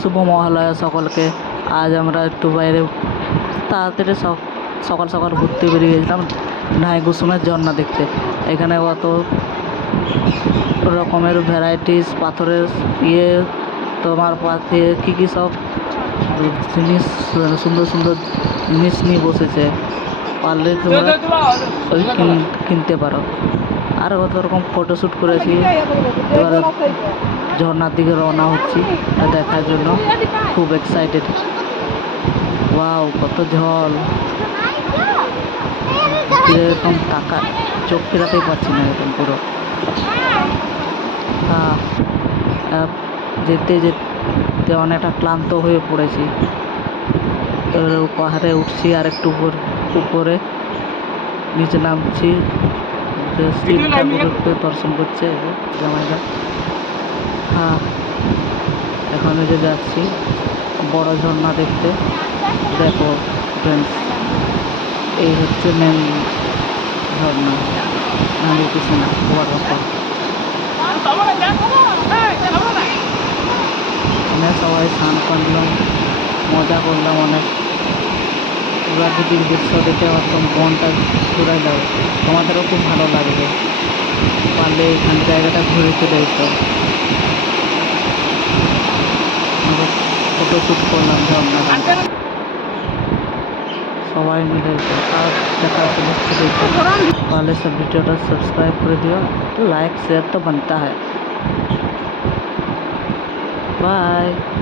শুভ মহালয়া সকলকে। আজ আমরা একটু বাইরে তাড়াতাড়ি সক, সকাল সকাল ঘুরতে বেরিয়ে গেছিলাম ঢাই কুসুমের ঝর্ণা দেখতে। এখানে কত রকমের ভ্যারাইটিস পাথরের ইয়ে তোমার পাশে কী কী সব জিনিস সুন্দর সুন্দর জিনিস নিয়ে বসেছে। পারলে তোমরা কিনতে পারো। আর কত রকম ফটোশ্যুট করেছি। এবার ঝর্নার দিকে রওনা হচ্ছি দেখার জন্য। খুব এক্সাইটেড ওয়াও কত জল এরকম টাকা, চোখ ফেরাতেই পারছি না এরকম পুরো। যেতে যেতে অনেকটা ক্লান্ত হয়ে পড়েছি। পাহাড়ে উঠছি আর একটু উপর উপরে নিচে নামছি। ঠাকুরকে দর্শন করছে জামাইরা হ্যাঁ এখন এই যে যাচ্ছি। বড় ঝর্ণা দেখতে। দেখো ফ্রেন্ডস এই হচ্ছে মেন ঝর্ণা। নামি কিছু না ওয়াটারফল আমরা সবাই স্নান করলাম মজা করলাম অনেক। প্রাকৃতিক দৃশ্য দেখে আমার মনটা ঘুরে যাবে তোমাদেরও খুব ভালো লাগবে পারলে এখান জায়গাটা ঘুরে চলে যেত ফটোশ্যুট করলাম আপনারা সবাই মিলে আর দেখা पहले सब वीडियो का सब्सक्राइब कर दियो तो लाइक शेयर तो बनता है बाय